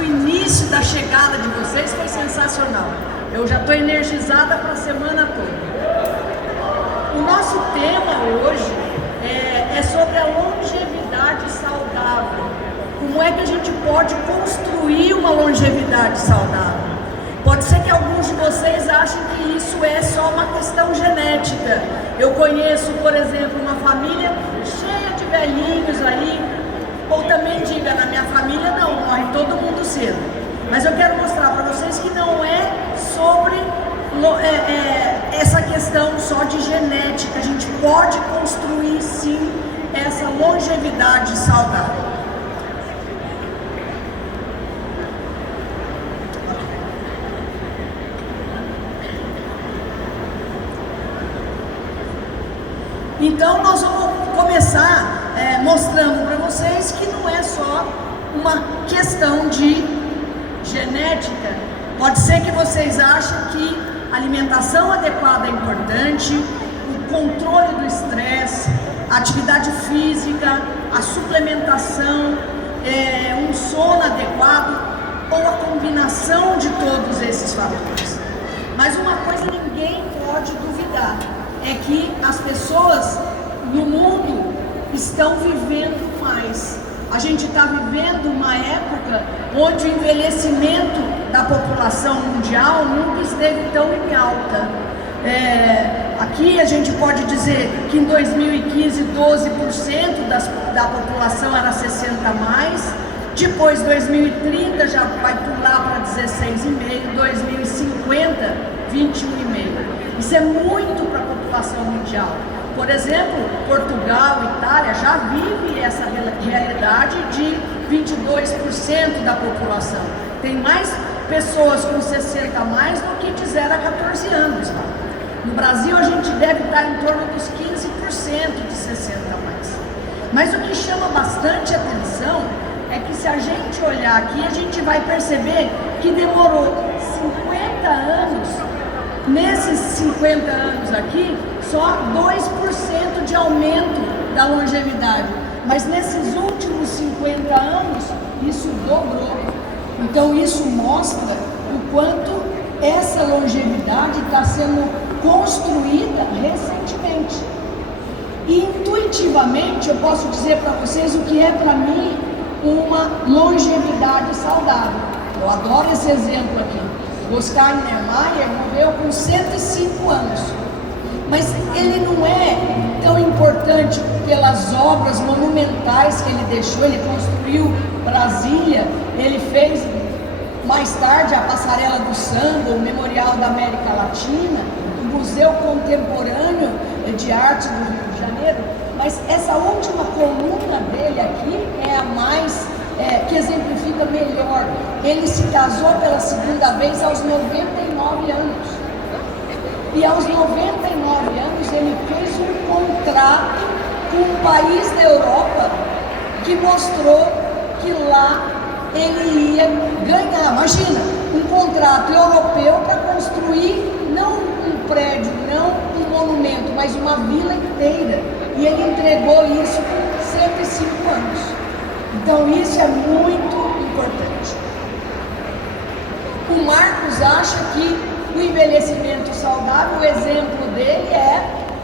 que o início da chegada de vocês foi sensacional. Eu já estou energizada para a semana toda. O nosso tema hoje é sobre a longevidade saudável. Como é que a gente pode construir uma longevidade saudável? Pode ser que alguns de vocês achem que isso é só uma questão genética. Eu conheço, por exemplo, uma família cheia de velhinhos aí, ou também diga, na minha família não, morre todo mundo cedo. Mas eu quero mostrar para vocês que não é sobre essa questão só de genética. A gente pode construir sim essa longevidade saudável. Então nós vamos começar mostrando para vocês que não é só uma questão de genética. Pode ser que vocês achem que a alimentação adequada é importante, o controle do estresse, a atividade física, a suplementação, um sono adequado ou a combinação de todos esses fatores. Mas uma coisa ninguém pode duvidar, é que as pessoas no mundo estão vivendo mais. A gente está vivendo uma época onde o envelhecimento da população mundial nunca esteve tão em alta. Aqui a gente pode dizer que em 2015 12% da população era 60 a mais, depois 2030 já vai pular para 16,5%, 2050 21,5%. Isso é muito para a população mundial. Por exemplo, Portugal, Itália já vive essa realidade de 22% da população. Tem mais pessoas com 60 a mais do que de 0 a 14 anos. No Brasil a gente deve estar em torno dos 15% de 60 a mais. Mas o que chama bastante atenção é que se a gente olhar aqui, a gente vai perceber que demorou 50 anos. Nesses 50 anos aqui, só 2% de aumento da longevidade. Mas nesses últimos 50 anos, isso dobrou. Então isso mostra o quanto essa longevidade está sendo construída recentemente. E intuitivamente eu posso dizer para vocês o que é para mim uma longevidade saudável. Eu adoro esse exemplo aqui. Oscar Niemeyer morreu com 105 anos, mas ele não é tão importante pelas obras monumentais que ele deixou. Ele construiu Brasília, ele fez mais tarde a Passarela do Samba, o Memorial da América Latina, o Museu Contemporâneo de Arte do Rio de Janeiro, mas essa última coluna dele aqui é a mais que exemplifica melhor. Ele se casou pela segunda vez aos 99 anos. E aos 99 anos ele fez um contrato com um país da Europa que mostrou que lá ele ia ganhar. Imagina, um contrato europeu para construir não um prédio, não um monumento, mas uma vila inteira. E ele entregou isso com 105 anos. Então isso é muito importante. O Marcos acha que o envelhecimento saudável, o exemplo dele é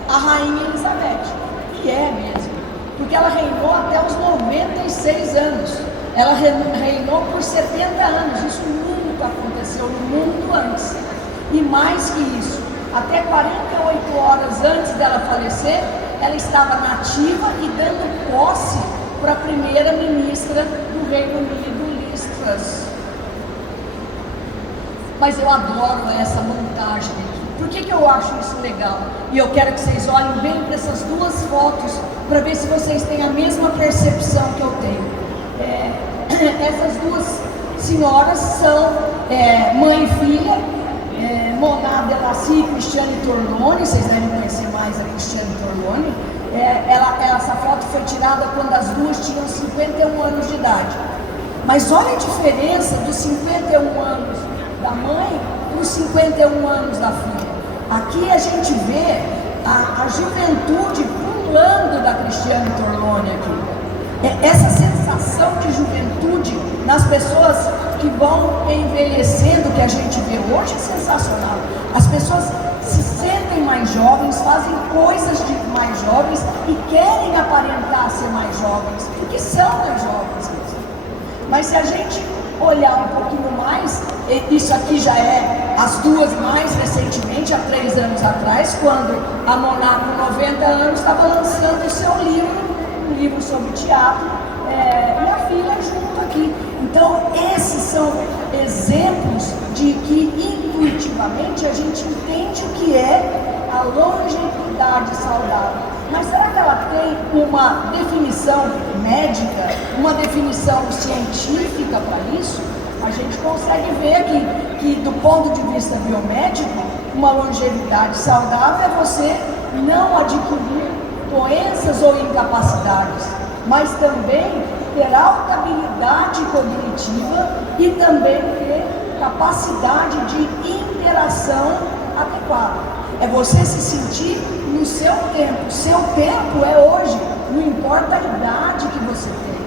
a Rainha Elizabeth. E é mesmo, porque ela reinou até os 96 anos. Ela reinou por 70 anos. Isso nunca aconteceu no mundo antes. E mais que isso, até 48 horas antes dela falecer, ela estava nativa e dando posse para a primeira-ministra do Reino Unido, Liz Truss. Mas eu adoro essa montagem aqui. Por que eu acho isso legal? E eu quero que vocês olhem bem para essas duas fotos, para ver se vocês têm a mesma percepção que eu tenho. Essas duas senhoras são mãe e filha, Mona Delassie e Cristiane Torlone. Vocês devem conhecer mais a Cristiane Torlone. Essa foto foi tirada quando as duas tinham 51 anos de idade. Mas olha a diferença dos 51 anos da mãe para os 51 anos da filha. Aqui a gente vê a juventude pulando da Cristiane Torlone aqui. Essa sensação sensação de juventude nas pessoas que vão envelhecendo, que a gente vê hoje, é sensacional. As pessoas se sentem mais jovens, fazem coisas de mais jovens e querem aparentar ser mais jovens, porque são mais jovens mesmo. Mas se a gente olhar um pouquinho mais, isso aqui já é as duas mais recentemente, há 3 anos atrás, quando a Moná, com 90 anos, estava lançando o seu livro, um livro sobre teatro, e a filha junto aqui. Então, esses são exemplos de que intuitivamente a gente entende o que é a longevidade saudável. Mas será que ela tem uma definição médica, uma definição científica para isso? A gente consegue ver que do ponto de vista biomédico, uma longevidade saudável é você não adquirir doenças ou incapacidades, mas também ter alta habilidade cognitiva e também ter capacidade de interação adequada. É você se sentir no seu tempo. Seu tempo é hoje, não importa a idade que você tem.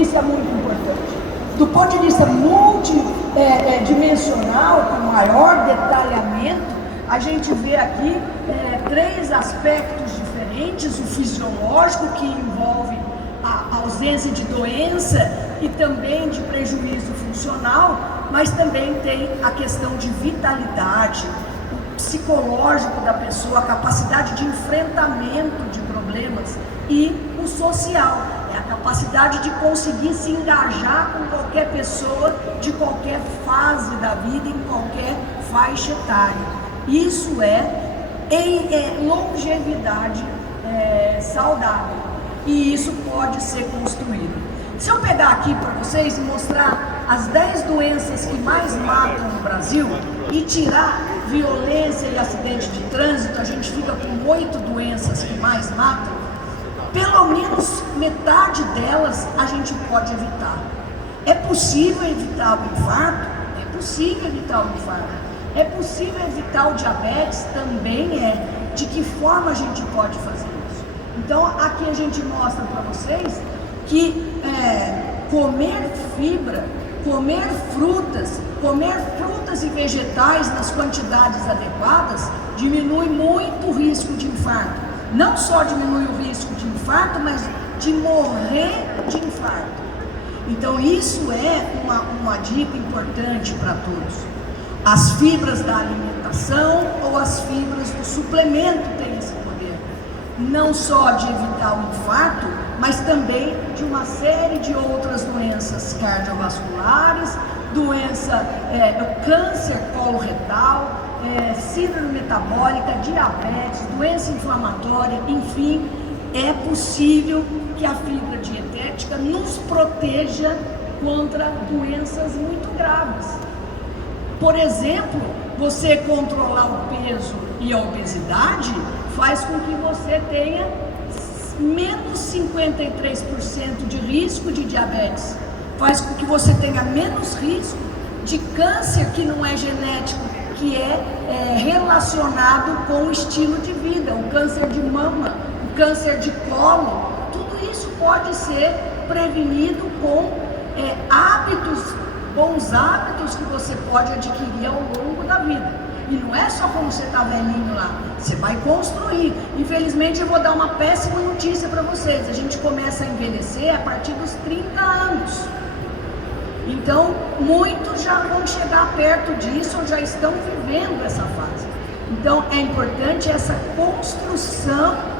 Isso é muito importante. Do ponto de vista multidimensional, com maior detalhamento, a gente vê aqui 3 aspectos diferentes: o fisiológico, que envolve a ausência de doença e também de prejuízo funcional, mas também tem a questão de vitalidade, o psicológico da pessoa, a capacidade de enfrentamento de problemas, e o social, é a capacidade de conseguir se engajar com qualquer pessoa de qualquer fase da vida, em qualquer faixa etária. Isso é longevidade saudável, e isso pode ser construído. Se eu pegar aqui para vocês e mostrar as 10 doenças que mais matam no Brasil e tirar violência e acidente de trânsito, a gente fica com 8 doenças que mais matam. Pelo menos metade delas a gente pode evitar. É possível evitar o infarto? É possível evitar o infarto. É possível evitar o diabetes? Também é. De que forma a gente pode fazer isso? Então, aqui a gente mostra para vocês que comer fibra, comer frutas e vegetais nas quantidades adequadas diminui muito o risco de infarto. Não só diminui o risco de infarto, mas de morrer de infarto. Então, isso é uma dica importante para todos. As fibras da alimentação ou as fibras do suplemento têm esse poder, não só de evitar o infarto, mas também de uma série de outras doenças cardiovasculares, câncer coloretal, síndrome metabólica, diabetes, doença inflamatória, enfim, é possível que a fibra dietética nos proteja contra doenças muito graves. Por exemplo, você controlar o peso e a obesidade faz com que você tenha menos 53% de risco de diabetes, faz com que você tenha menos risco de câncer que não é genético, que é relacionado com o estilo de vida, o câncer de mama, o câncer de colo. Tudo isso pode ser prevenido com bons hábitos que você pode adquirir ao longo da vida. E não é só quando você está velhinho lá, você vai construir. Infelizmente, eu vou dar uma péssima notícia para vocês: a gente começa a envelhecer a partir dos 30 anos. Então, muitos já vão chegar perto disso ou já estão vivendo essa fase. Então, é importante essa construção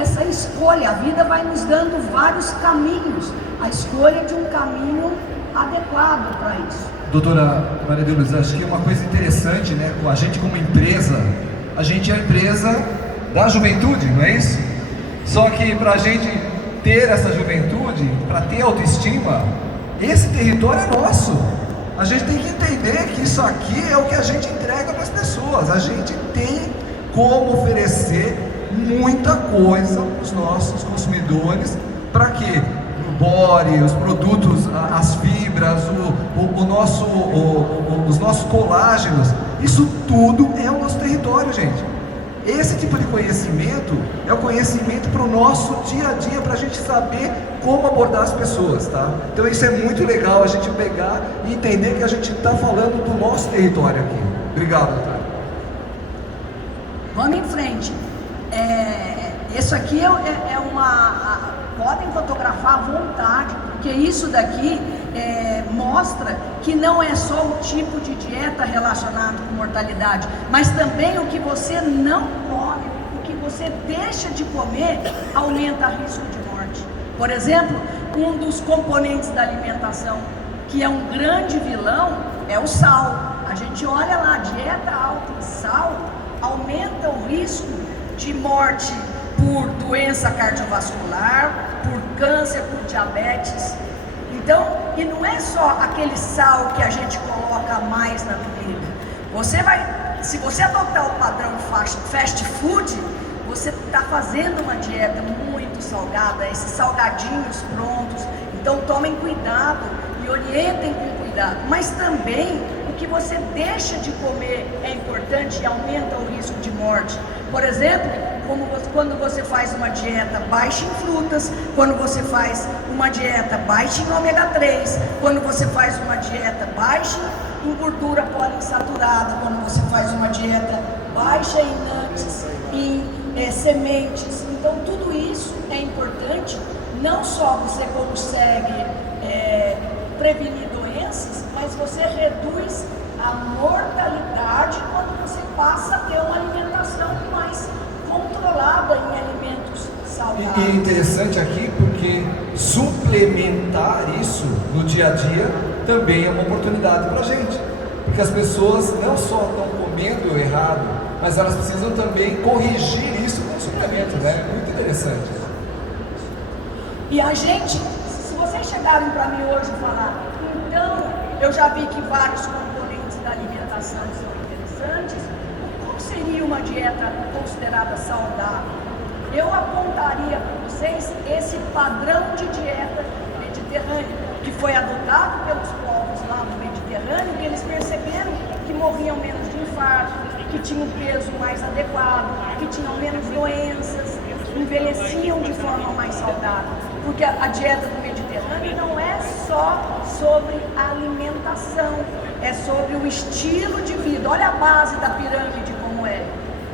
essa escolha. A vida vai nos dando vários caminhos, a escolha de um caminho adequado para isso. Doutora Maria de Luz, acho que uma coisa interessante, né? A gente como empresa, a gente é a empresa da juventude, não é isso? Só que para a gente ter essa juventude, para ter autoestima, esse território é nosso. A gente tem que entender que isso aqui é o que a gente entrega para as pessoas. A gente tem como oferecer muita coisa para os nossos consumidores. Para quê? O body, os produtos, as fibras, os nossos colágenos, isso tudo é o nosso território, gente. esse tipo de conhecimento é o conhecimento para o nosso dia a dia, para a gente saber como abordar as pessoas, tá? Então isso é muito legal, a gente pegar e entender que a gente está falando do nosso território aqui. Obrigado, doutor. Vamos em frente. Isso aqui é uma... Podem fotografar à vontade, porque isso daqui mostra que não é só o tipo de dieta relacionado com mortalidade, mas também o que você não come, o que você deixa de comer aumenta o risco de morte. Por exemplo, um dos componentes da alimentação que é um grande vilão é o sal. A gente olha lá, dieta alta em sal aumenta o risco de morte por doença cardiovascular, por câncer, por diabetes. Então, e não é só aquele sal que a gente coloca mais na comida. Se você adotar o padrão fast food, você está fazendo uma dieta muito salgada, esses salgadinhos prontos. Então tomem cuidado e orientem com cuidado. Mas também o que você deixa de comer é importante e aumenta o risco de morte. Por exemplo, quando você faz uma dieta baixa em frutas, quando você faz uma dieta baixa em ômega 3, quando você faz uma dieta baixa em gordura poliinsaturada, quando você faz uma dieta baixa em nuts, em sementes. Então tudo isso é importante. Não só você consegue prevenir doenças, mas você reduz a mortalidade quando você passa a ter uma alimentação mais controlada em alimentos saudáveis. E interessante aqui porque suplementar isso no dia a dia também é uma oportunidade para a gente, porque as pessoas não só estão comendo errado, mas elas precisam também corrigir isso com suplemento, né? Muito interessante. E a gente, se vocês chegarem para mim hoje e falar, então eu já vi que vários componentes da alimentação são interessantes, qual seria uma dieta considerada saudável? Eu apontaria para vocês esse padrão de dieta mediterrânea, que foi adotado pelos povos lá do Mediterrâneo, que eles perceberam que morriam menos de infarto, que tinham peso mais adequado, que tinham menos doenças, envelheciam de forma mais saudável. Porque a dieta do Mediterrâneo não é só sobre a alimentação, é sobre o estilo de vida. Olha a base da pirâmide como é.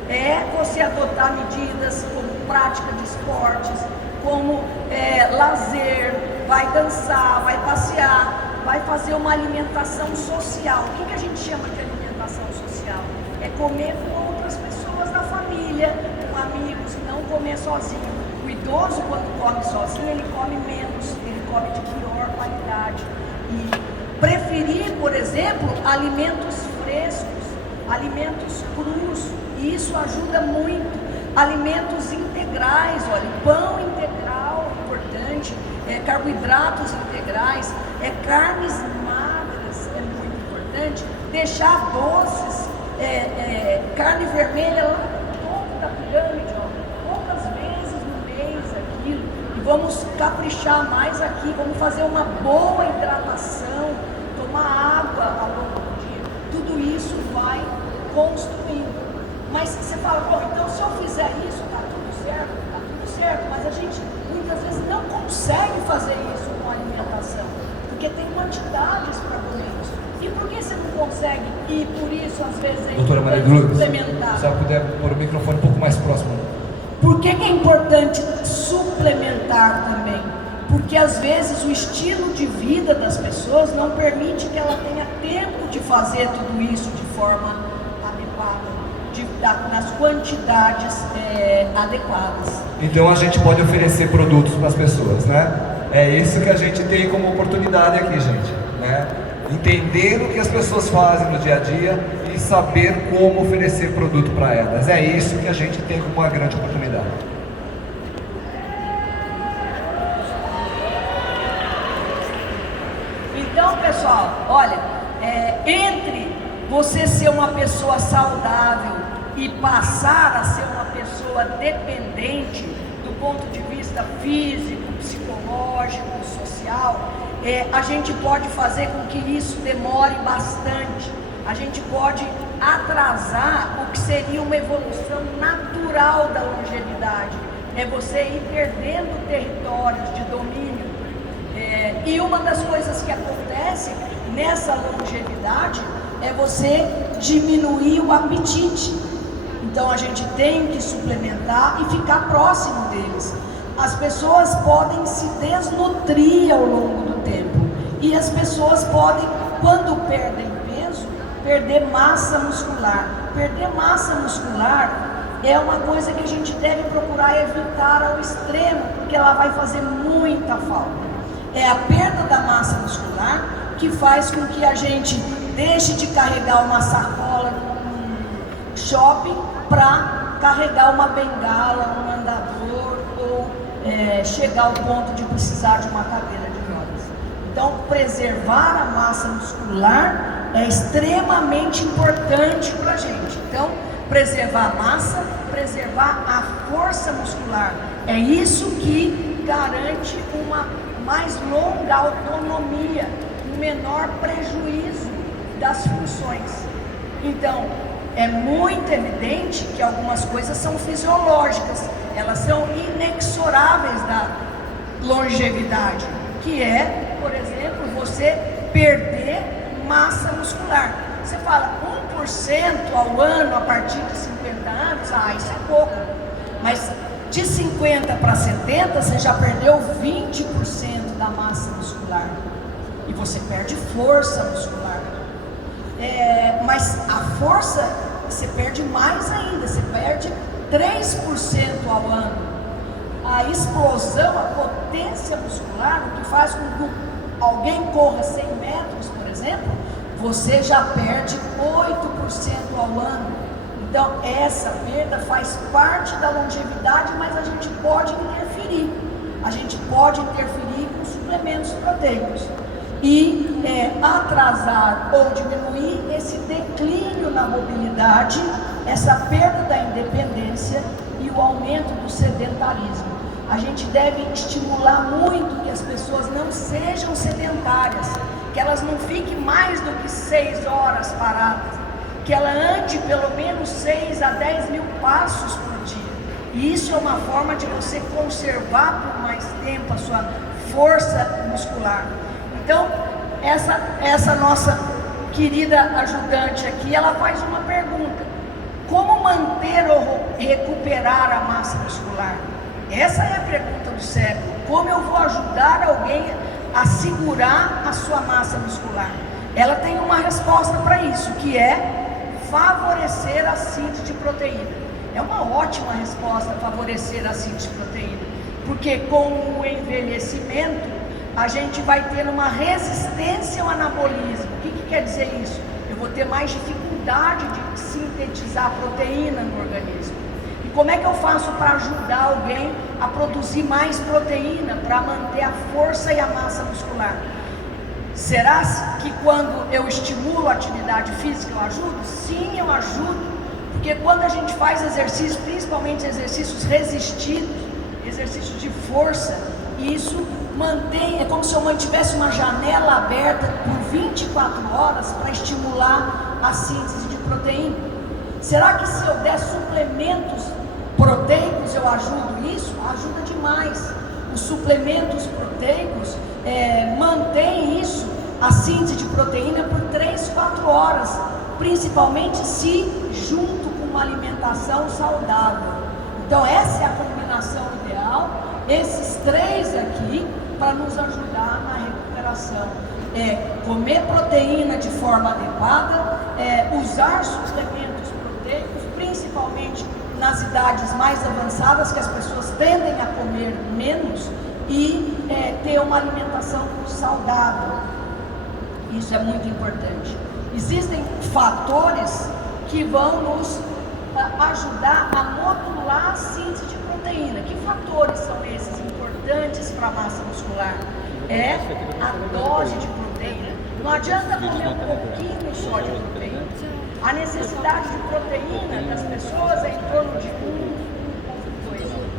É você adotar medidas como prática de esportes, como lazer, vai dançar, vai passear, vai fazer uma alimentação social. O que a gente chama de alimentação social? É comer com outras pessoas da família, com amigos, não comer sozinho. O idoso, quando come sozinho, ele come menos, ele come de pior qualidade. E preferir, por exemplo, alimentos frescos, alimentos crus, e isso ajuda muito. Alimentos integrais, olha, pão integral, importante, carboidratos integrais, carnes magras, é muito importante. Deixar doces, carne vermelha lá no topo da pirâmide, ó, poucas vezes no mês aquilo. E vamos caprichar mais aqui, vamos fazer uma boa hidratação, tomar água ao longo do dia. Tudo isso vai construindo. Mas você fala, bom, então se eu fizer isso, tá tudo certo, mas a gente muitas vezes não consegue fazer isso com a alimentação, porque tem quantidades para comer isso. E por que você não consegue? E por isso, às vezes, é Doutora Maria importante Lourdes, suplementar. se ela puder pôr o microfone um pouco mais próximo. Por que é importante suplementar também? Porque às vezes o estilo de vida das pessoas não permite que ela tenha tempo de fazer tudo isso de forma adequada, nas quantidades adequadas. Então a gente pode oferecer produtos para as pessoas, né? É isso que a gente tem como oportunidade aqui, gente, né? Entender o que as pessoas fazem no dia a dia e saber como oferecer produto para elas. É isso que a gente tem como uma grande oportunidade. Então, pessoal, olha, entre você ser uma pessoa saudável e passar a ser uma pessoa dependente do ponto de vista físico, psicológico, social, a gente pode fazer com que isso demore bastante. A gente pode atrasar o que seria uma evolução natural da longevidade. É você ir perdendo territórios de domínio. E uma das coisas que acontece nessa longevidade é você diminuir o apetite. Então a gente tem que suplementar e ficar próximo deles. As pessoas podem se desnutrir ao longo do tempo. E as pessoas podem, quando perdem peso, perder massa muscular. Perder massa muscular é uma coisa que a gente deve procurar evitar ao extremo, porque ela vai fazer muita falta. É a perda da massa muscular que faz com que a gente deixe de carregar uma sacola no shopping para carregar uma bengala, um andador ou chegar ao ponto de precisar de uma cadeira de rodas. Então, preservar a massa muscular é extremamente importante para a gente. Então, preservar a massa, preservar a força muscular. É isso que garante uma mais longa autonomia, um menor prejuízo das funções. Então, é muito evidente que algumas coisas são fisiológicas, elas são inexoráveis da longevidade, que é, por exemplo, você perder massa muscular. Você fala 1% ao ano a partir de 50 anos, isso é pouco, mas de 50 para 70 você já perdeu 20% da massa muscular e você perde força muscular. Mas a força você perde mais ainda, você perde 3% ao ano. A explosão, a potência muscular, o que faz com que alguém corra 100 metros, por exemplo, você já perde 8% ao ano. Então essa perda faz parte da longevidade, mas a gente pode interferir. A gente pode interferir com suplementos proteicos e atrasar ou diminuir esse declínio na mobilidade, essa perda da independência e o aumento do sedentarismo. A gente deve estimular muito que as pessoas não sejam sedentárias, que elas não fiquem mais do que 6 horas paradas, que ela ande pelo menos 6 a 10 mil passos por dia. E isso é uma forma de você conservar por mais tempo a sua força muscular. Então, essa nossa querida ajudante aqui, ela faz uma pergunta: como manter ou recuperar a massa muscular? Essa é a pergunta do século. Como eu vou ajudar alguém a segurar a sua massa muscular? Ela tem uma resposta para isso, que é favorecer a síntese de proteína. É uma ótima resposta favorecer a síntese de proteína, porque com o envelhecimento a gente vai ter uma resistência ao anabolismo. O que quer dizer isso? Eu vou ter mais dificuldade de sintetizar proteína no organismo. E como é que eu faço para ajudar alguém a produzir mais proteína, para manter a força e a massa muscular? Será que quando eu estimulo a atividade física eu ajudo? Sim, eu ajudo, porque quando a gente faz exercícios, principalmente exercícios resistidos, exercícios de força, isso mantém, é como se eu mantivesse uma janela aberta por 24 horas para estimular a síntese de proteína. Será que se eu der suplementos proteicos eu ajudo isso? Ajuda demais. Os suplementos proteicos mantêm isso, a síntese de proteína, por 3, 4 horas, principalmente se junto com uma alimentação saudável. Então essa é a combinação ideal, esses 3 aqui, para nos ajudar na recuperação. Comer proteína de forma adequada, usar suplementos proteicos, principalmente nas idades mais avançadas, que as pessoas tendem a comer menos, e ter uma alimentação saudável. Isso é muito importante. Existem fatores que vão nos ajudar a modular a síntese de proteína. Que fatores são esses importantes para a massa muscular? É a dose de proteína. Não adianta comer um pouquinho só de proteína. A necessidade de proteína das pessoas é em torno de 1,2.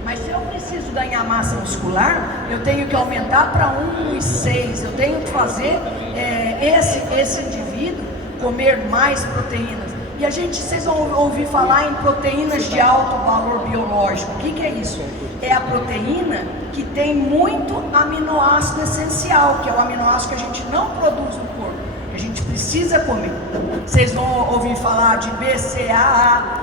Mas se eu preciso ganhar massa muscular, eu tenho que aumentar para 1,6. Eu tenho que fazer esse indivíduo comer mais proteínas. E vocês vão ouvir falar em proteínas de alto valor biológico. O que é isso? É a proteína que tem muito aminoácido essencial, que é o aminoácido que a gente não produz no corpo, que a gente precisa comer. Vocês vão ouvir falar de BCAA,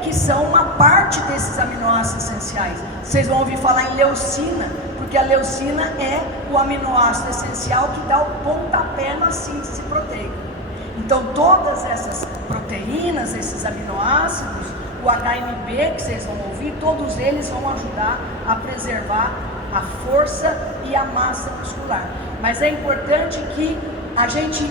que são uma parte desses aminoácidos essenciais. Vocês vão ouvir falar em leucina, porque a leucina é o aminoácido essencial que dá o pontapé na síntese proteica. Então todas essas proteínas, esses aminoácidos, o HMB que vocês vão ouvir, todos eles vão ajudar a preservar a força e a massa muscular. Mas é importante que a gente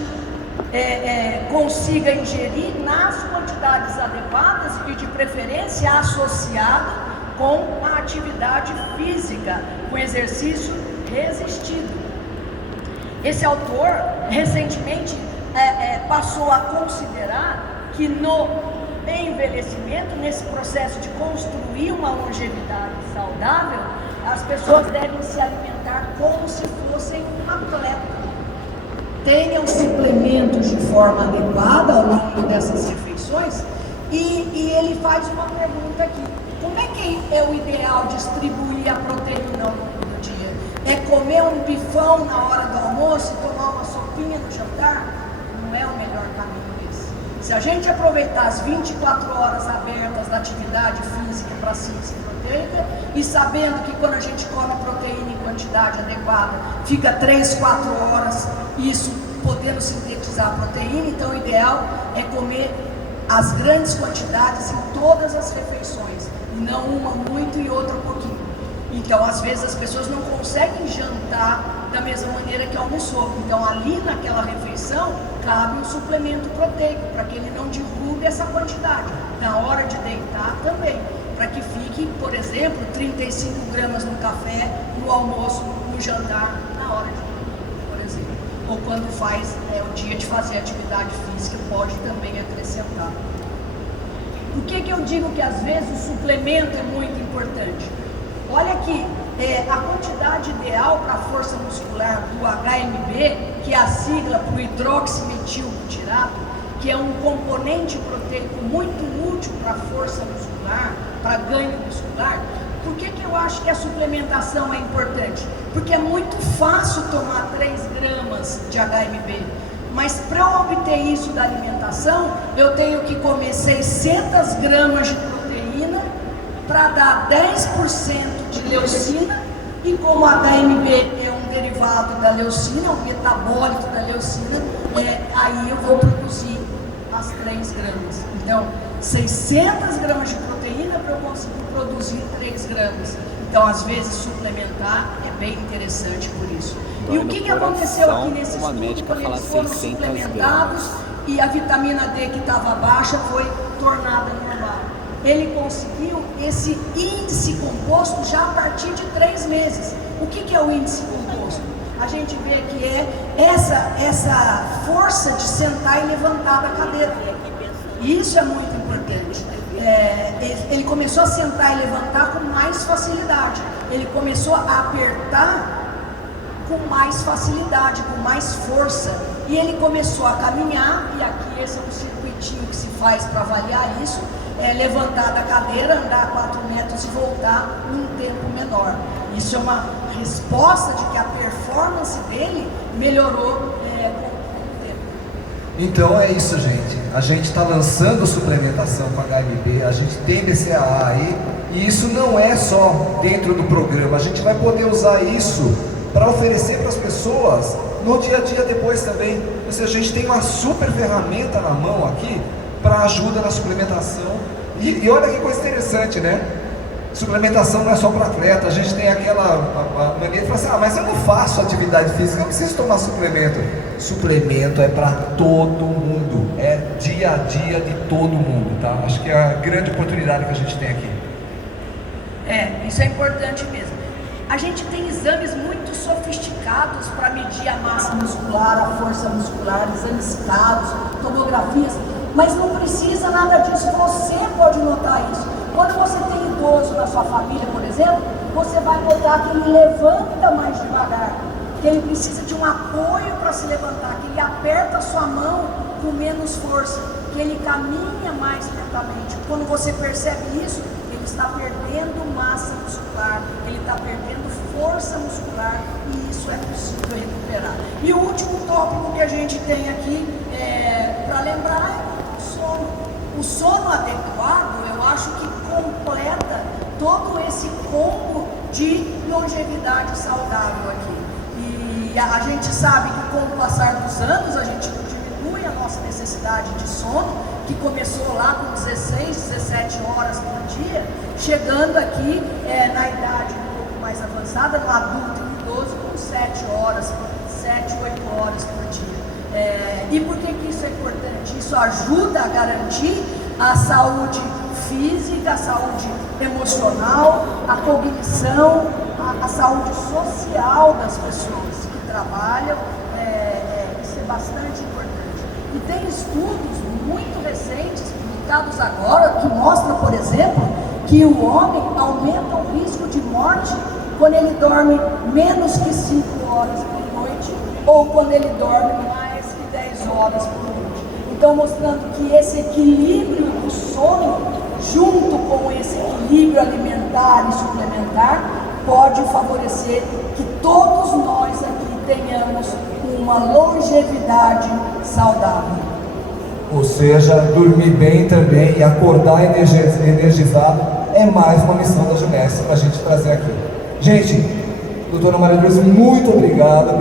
consiga ingerir nas quantidades adequadas e de preferência associada com a atividade física, com exercício resistido. Esse autor recentemente passou a considerar que no envelhecimento, nesse processo de construir uma longevidade saudável, as pessoas devem se alimentar como se fossem um atleta. Tenham suplementos de forma adequada ao longo dessas refeições. E ele faz uma pergunta aqui: como é que é o ideal distribuir a proteína ao longo do dia? É comer um bifão na hora do almoço e tomar uma sopinha no jantar? Não é o melhor caminho esse. Se a gente aproveitar as 24 horas abertas da atividade física para a síntese proteica, e sabendo que quando a gente come proteína em quantidade adequada, fica 3, 4 horas, isso podendo sintetizar a proteína, então o ideal é comer as grandes quantidades em todas as refeições, e não uma muito e outra pouquinho. Então às vezes as pessoas não conseguem jantar da mesma maneira que almoçou, então ali naquela refeição cabe um suplemento proteico, para que ele não derrube essa quantidade, na hora de deitar também, para que fique, por exemplo, 35 gramas no café, no almoço, no jantar, na hora de dormir, por exemplo. Ou quando faz o dia de fazer atividade física, pode também acrescentar. Por que eu digo que às vezes o suplemento é muito importante? Olha aqui, a quantidade ideal para a força muscular do HMB, que é a sigla para o hidroximetilbutirato, que é um componente proteico muito útil para a força muscular, para ganho muscular. Por que eu acho que a suplementação é importante? Porque é muito fácil tomar 3 gramas de HMB, mas para eu obter isso da alimentação, eu tenho que comer 600 gramas de proteína para dar 10% de leucina, e como a HMB é um derivado da leucina, um metabólito da leucina, aí eu vou produzir as 3 gramas. Então, 600 gramas de proteína para eu conseguir produzir 3 gramas. Então, às vezes, suplementar é bem interessante por isso. E o que aconteceu aqui nesse estudo, quando eles foram suplementados e a vitamina D que estava baixa foi tornada normal? Ele conseguiu esse índice composto já a partir de 3 meses. O que é o índice composto? A gente vê que é essa força de sentar e levantar da cadeira. E isso é muito importante. Ele começou a sentar e levantar com mais facilidade. Ele começou a apertar com mais facilidade, com mais força. E ele começou a caminhar, e aqui esse é um circuitinho que se faz para avaliar isso. Levantar da cadeira, andar 4 metros e voltar num tempo menor. Isso é uma resposta de que a performance dele melhorou com o tempo. Então é isso, gente. A gente está lançando suplementação com HMB, a gente tem BCAA aí, e isso não é só dentro do programa. A gente vai poder usar isso para oferecer para as pessoas no dia a dia depois também. Ou seja, a gente tem uma super ferramenta na mão aqui para ajuda na suplementação. E olha que coisa interessante, né? Suplementação não é só para atleta. A gente tem aquela mania de falar assim: mas eu não faço atividade física, eu preciso tomar suplemento. Suplemento é para todo mundo, é dia a dia de todo mundo, tá? Acho que é a grande oportunidade que a gente tem aqui. Isso é importante mesmo. A gente tem exames muito sofisticados para medir a massa muscular, a força muscular, exames caros, tomografias, mas não precisa nada disso. Você pode notar isso. Quando você tem idoso na sua família, por exemplo, você vai notar que ele levanta mais devagar, que ele precisa de um apoio para se levantar, que ele aperta a sua mão com menos força. que ele caminha mais lentamente. Quando você percebe isso, ele está perdendo massa muscular, ele está perdendo força muscular, e isso é possível recuperar. E o último tópico que a gente tem aqui para lembrar é o sono. O sono adequado, eu acho que completa todo esse combo de longevidade saudável aqui. E a gente sabe que com o passar dos anos a gente diminui a nossa necessidade de sono, que começou lá com 16, 17 horas por dia, chegando aqui na idade um pouco mais avançada, no adulto e no idoso, com 7 horas, 7, 8 horas por dia. E por que isso é importante? Isso ajuda a garantir a saúde física, a saúde emocional, a cognição, a saúde social das pessoas que trabalham. Isso é bastante importante. E tem estudos muito recentes, publicados agora, que mostram, por exemplo, que o homem aumenta o risco de morte quando ele dorme menos que 5 horas por noite, ou quando ele dorme mais que 10 horas por noite. Então, mostrando que esse equilíbrio do sono, junto com esse equilíbrio alimentar e suplementar, pode favorecer que todos nós aqui tenhamos uma longevidade saudável. Ou seja, dormir bem também e acordar energizado é mais uma missão da Junesc para a gente trazer aqui. Gente, doutora Maria Luísa, muito obrigado.